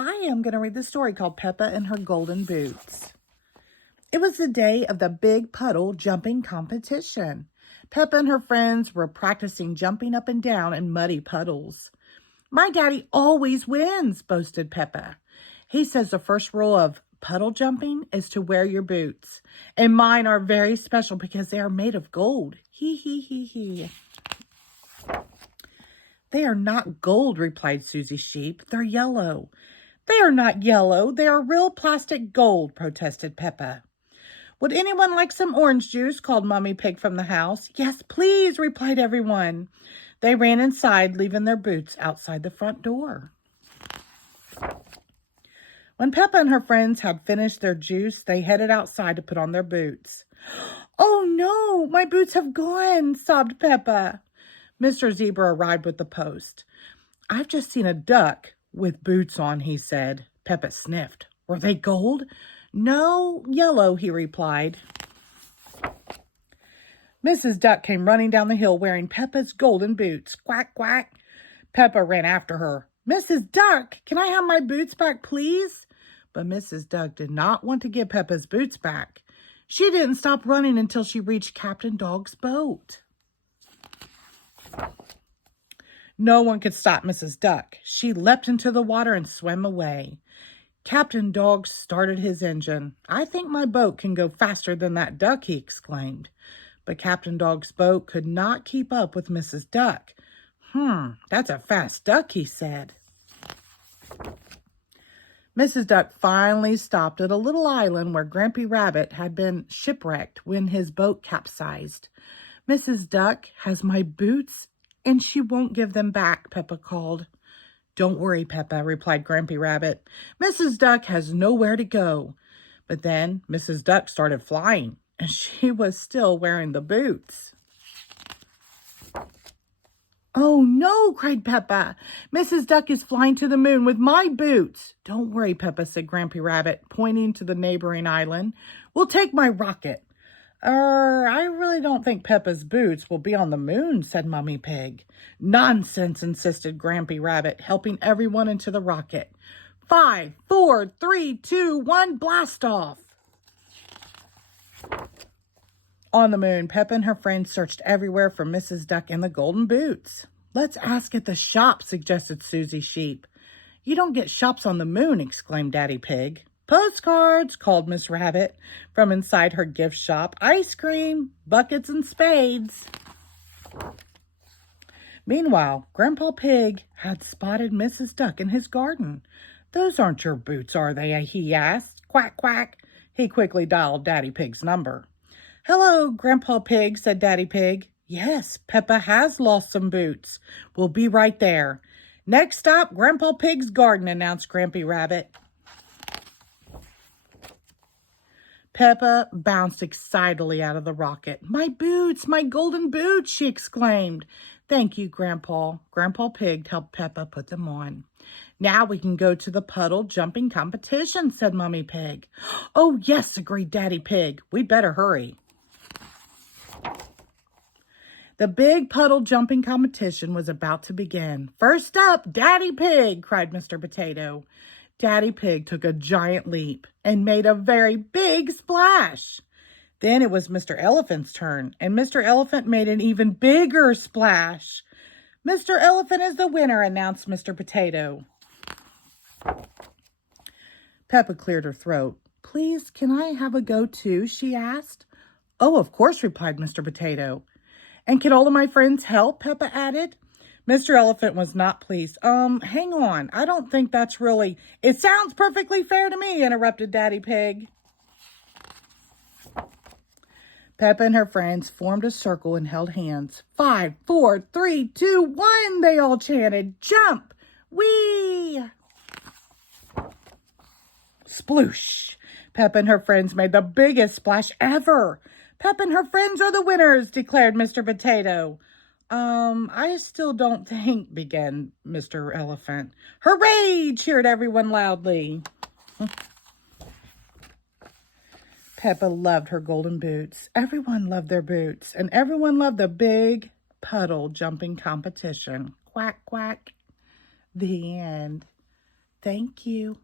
Hi, I'm going to read the story called Peppa and Her Golden Boots. It was the day of the big puddle jumping competition. Peppa and her friends were practicing jumping up and down in muddy puddles. My daddy always wins, boasted Peppa. He says the first rule of puddle jumping is to wear your boots. And mine are very special because they are made of gold. Hee hee hee hee. They are not gold, replied Susie Sheep. They're yellow. They are not yellow. They are real plastic gold, protested Peppa. Would anyone like some orange juice? Called Mummy Pig from the house. Yes, please, replied everyone. They ran inside, leaving their boots outside the front door. When Peppa and her friends had finished their juice, they headed outside to put on their boots. Oh no, my boots have gone, sobbed Peppa. Mr. Zebra arrived with the post. I've just seen a duck with boots on, he said. Peppa sniffed. Were they gold? No, yellow, he replied. Mrs. Duck came running down the hill wearing Peppa's golden boots. Quack, quack. Peppa ran after her. Mrs. Duck, can I have my boots back, please? But Mrs. Duck did not want to give Peppa's boots back. She didn't stop running until she reached Captain Dog's boat. No one could stop Mrs. Duck. She leapt into the water and swam away. Captain Dog started his engine. I think my boat can go faster than that duck, he exclaimed. But Captain Dog's boat could not keep up with Mrs. Duck. That's a fast duck, he said. Mrs. Duck finally stopped at a little island where Grampy Rabbit had been shipwrecked when his boat capsized. Mrs. Duck has my boots, and she won't give them back, Peppa called. Don't worry, Peppa, replied Grampy Rabbit. Mrs. Duck has nowhere to go. But then Mrs. Duck started flying, and she was still wearing the boots. Oh, no, cried Peppa. Mrs. Duck is flying to the moon with my boots. Don't worry, Peppa, said Grampy Rabbit, pointing to the neighboring island. We'll take my rocket. I really don't think Peppa's boots will be on the moon, said Mummy Pig. Nonsense, insisted Grampy Rabbit, helping everyone into the rocket. 5, 4, 3, 2, 1, blast off. On the moon, Peppa and her friends searched everywhere for Mrs. Duck and the golden boots. Let's ask at the shop, suggested Susie Sheep. You don't get shops on the moon, exclaimed Daddy Pig. Postcards, called Miss Rabbit from inside her gift shop. Ice cream, buckets, and spades. Meanwhile, Grandpa Pig had spotted Mrs. Duck in his garden. Those aren't your boots, are they? He asked. Quack, quack. He quickly dialed Daddy Pig's number. Hello, Grandpa Pig, said Daddy Pig. Yes, Peppa has lost some boots. We'll be right there. Next stop, Grandpa Pig's garden, announced Grampy Rabbit. Peppa bounced excitedly out of the rocket. My boots, my golden boots, she exclaimed. Thank you, Grandpa. Grandpa Pig helped Peppa put them on. Now we can go to the puddle jumping competition, said Mummy Pig. Oh, yes, agreed Daddy Pig. We'd better hurry. The big puddle jumping competition was about to begin. First up, Daddy Pig, cried Mr. Potato. Daddy Pig took a giant leap and made a very big splash. Then it was Mr. Elephant's turn, and Mr. Elephant made an even bigger splash. Mr. Elephant is the winner, announced Mr. Potato. Peppa cleared her throat. Please, can I have a go too? She asked. Oh, of course, replied Mr. Potato. And can all of my friends help? Peppa added. Mr. Elephant was not pleased. Hang on. I don't think that's really... It sounds perfectly fair to me, interrupted Daddy Pig. Peppa and her friends formed a circle and held hands. 5, 4, 3, 2, 1, they all chanted. Jump! Whee! Sploosh! Peppa and her friends made the biggest splash ever. Peppa and her friends are the winners, declared Mr. Potato. I still don't think, began Mr. Elephant. Hooray! Cheered everyone loudly. Peppa loved her golden boots. Everyone loved their boots, and everyone loved the big puddle jumping competition. Quack, quack. The end. Thank you.